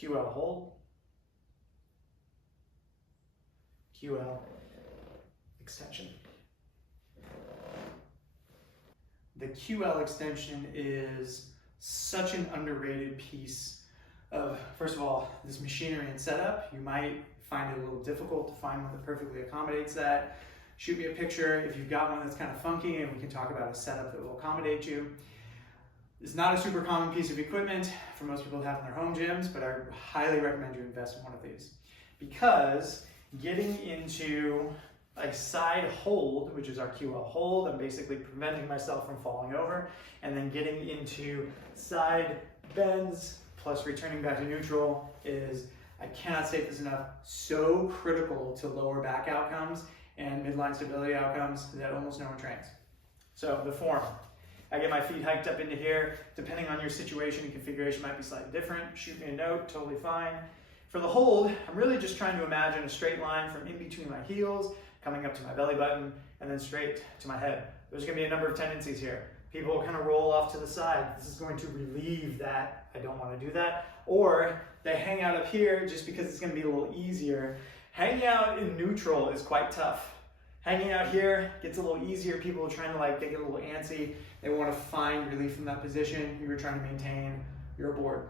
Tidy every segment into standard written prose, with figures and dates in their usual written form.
QL hold, QL extension. The QL extension is such an underrated piece of, first of all, this machinery and setup. You might find it a little difficult to find one that perfectly accommodates that. Shoot me a picture if you've got one that's kind of funky, and we can talk about a setup that will accommodate you. It's not a super common piece of equipment for most people to have in their home gyms, but I highly recommend you invest in one of these, because getting into a side hold, which is our QL hold, I'm basically preventing myself from falling over, and then getting into side bends plus returning back to neutral is, I cannot state this enough, so critical to lower back outcomes and midline stability outcomes that almost no one trains. So the form, I get my feet hiked up into here. Depending on your situation and configuration might be slightly different. Shoot me a note, totally fine. For the hold, I'm really just trying to imagine a straight line from in between my heels, coming up to my belly button, and then straight to my head. There's gonna be a number of tendencies here. People kind of roll off to the side. This is going to relieve that. I don't want to do that. Or they hang out up here just because it's going to be a little easier. Hanging out in neutral is quite tough. Hanging out here gets a little easier. People are trying to they get a little antsy. They want to find relief from that position. You're trying to maintain your board.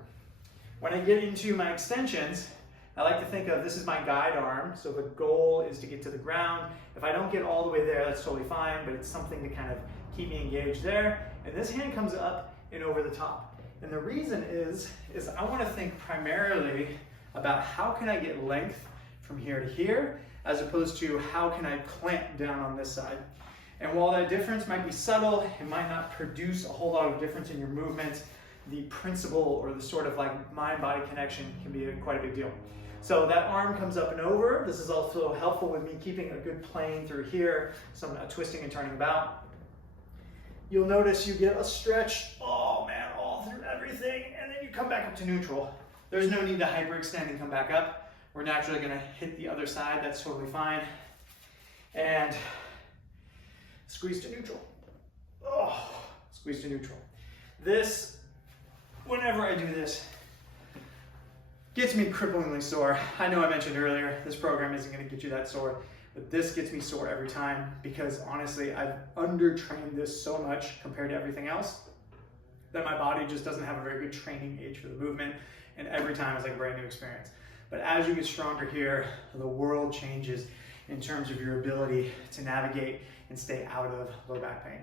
When I get into my extensions, I like to think of this is my guide arm. So the goal is to get to the ground. If I don't get all the way there, that's totally fine, but it's something to kind of keep me engaged there. And this hand comes up and over the top. And the reason is I want to think primarily about how can I get length from here to here, as opposed to how can I clamp down on this side. And while that difference might be subtle, it might not produce a whole lot of difference in your movement, the principle or the sort of mind-body connection can be quite a big deal. So that arm comes up and over. This is also helpful with me keeping a good plane through here, so I'm not twisting and turning about. You'll notice you get a stretch, oh man, all through everything, and then you come back up to neutral. There's no need to hyperextend and come back up. We're naturally gonna hit the other side, that's totally fine. And squeeze to neutral. Oh, squeeze to neutral. This, whenever I do this, gets me cripplingly sore. I know I mentioned earlier, this program isn't gonna get you that sore, but this gets me sore every time because honestly, I've undertrained this so much compared to everything else that my body just doesn't have a very good training age for the movement, and every time it's like a brand new experience. But as you get stronger here, the world changes in terms of your ability to navigate and stay out of low back pain.